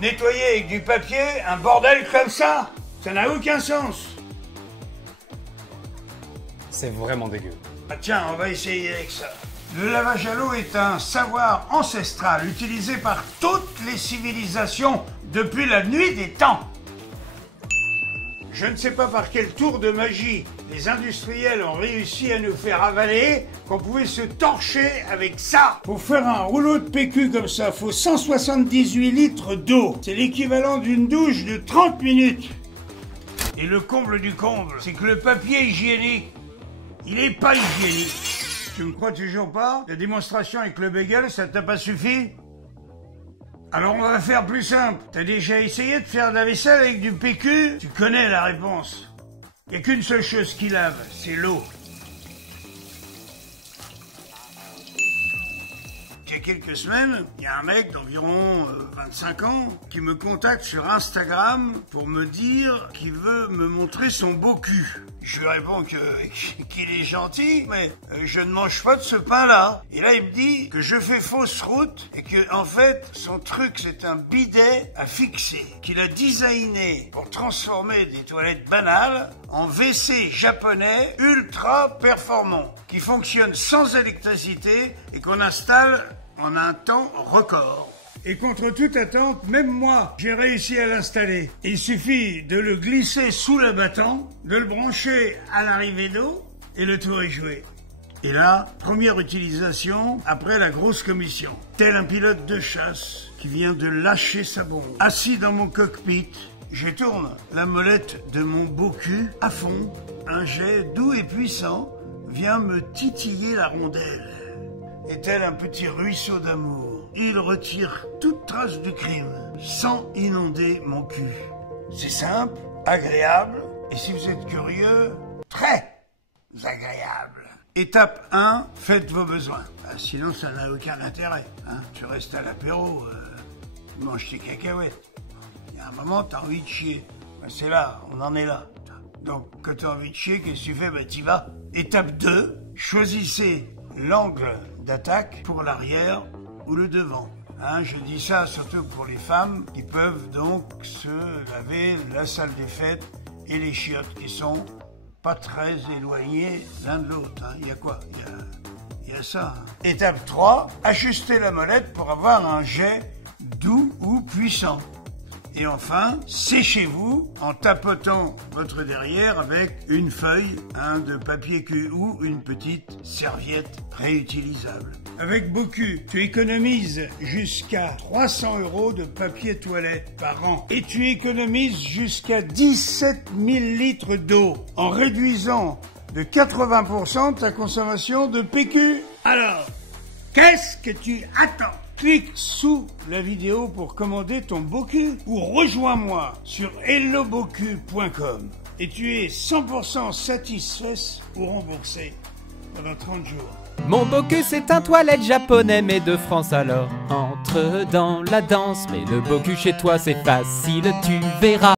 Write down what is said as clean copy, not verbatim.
Nettoyer avec du papier un bordel comme ça, ça n'a aucun sens. C'est vraiment dégueu. Ah tiens, on va essayer avec ça. Le lavage à l'eau est un savoir ancestral utilisé par toutes les civilisations depuis la nuit des temps. Je ne sais pas par quel tour de magie les industriels ont réussi à nous faire avaler qu'on pouvait se torcher avec ça. Pour faire un rouleau de PQ comme ça, faut 178 litres d'eau. C'est l'équivalent d'une douche de 30 minutes. Et le comble du comble, c'est que le papier hygiénique, il est pas hygiénique. Tu me crois toujours pas? La démonstration avec le bagel, ça t'a pas suffi? Alors on va faire plus simple. T'as déjà essayé de faire de la vaisselle avec du PQ? Tu connais la réponse. Il n'y a qu'une seule chose qui lave, c'est l'eau. Il y a quelques semaines, il y a un mec d'environ 25 ans qui me contacte sur Instagram pour me dire qu'il veut me montrer son beau cul. Je lui réponds qu'il est gentil, mais je ne mange pas de ce pain-là. Et là, il me dit que je fais fausse route et que, en fait, son truc, c'est un bidet à fixer qu'il a designé pour transformer des toilettes banales en WC japonais ultra performant qui fonctionne sans électricité et qu'on installe en un temps record. Et contre toute attente, même moi, j'ai réussi à l'installer. Il suffit de le glisser sous l'abattant, de le brancher à l'arrivée d'eau, et le tour est joué. Et là, première utilisation après la grosse commission. Tel un pilote de chasse qui vient de lâcher sa bombe. Assis dans mon cockpit, je tourne la molette de mon beau cul à fond. Un jet doux et puissant vient me titiller la rondelle. Et tel un petit ruisseau d'amour, il retire toute trace du crime, sans inonder mon cul. C'est simple, agréable, et si vous êtes curieux, très agréable. Étape 1, faites vos besoins. Sinon, ça n'a aucun intérêt. Hein. Tu restes à l'apéro, mange tes cacahuètes. Il y a un moment, t'as envie de chier. C'est là, on en est là. Donc, quand t'as envie de chier, qu'est-ce que tu fais? T'y vas. Étape 2, choisissez l'angle d'attaque pour l'arrière ou le devant. Hein, je dis ça surtout pour les femmes qui peuvent donc se laver la salle des fêtes et les chiottes qui sont pas très éloignés l'un de l'autre. Hein. Il y a quoi? Il y a ça. Hein. Étape 3, ajustez la molette pour avoir un jet doux ou puissant. Et enfin, séchez-vous en tapotant votre derrière avec une feuille de papier cul ou une petite serviette réutilisable. Avec Boku, tu économises jusqu'à 300 € de papier toilette par an. Et tu économises jusqu'à 17 000 litres d'eau en réduisant de 80% ta consommation de PQ. Alors, qu'est-ce que tu attends? Clique sous la vidéo pour commander ton Boku ou rejoins-moi sur helloboku.com et tu es 100% satisfait ou remboursé pendant 30 jours. Mon Boku c'est un toilette japonais mais de France alors entre dans la danse. Mais le Boku chez toi c'est facile tu verras.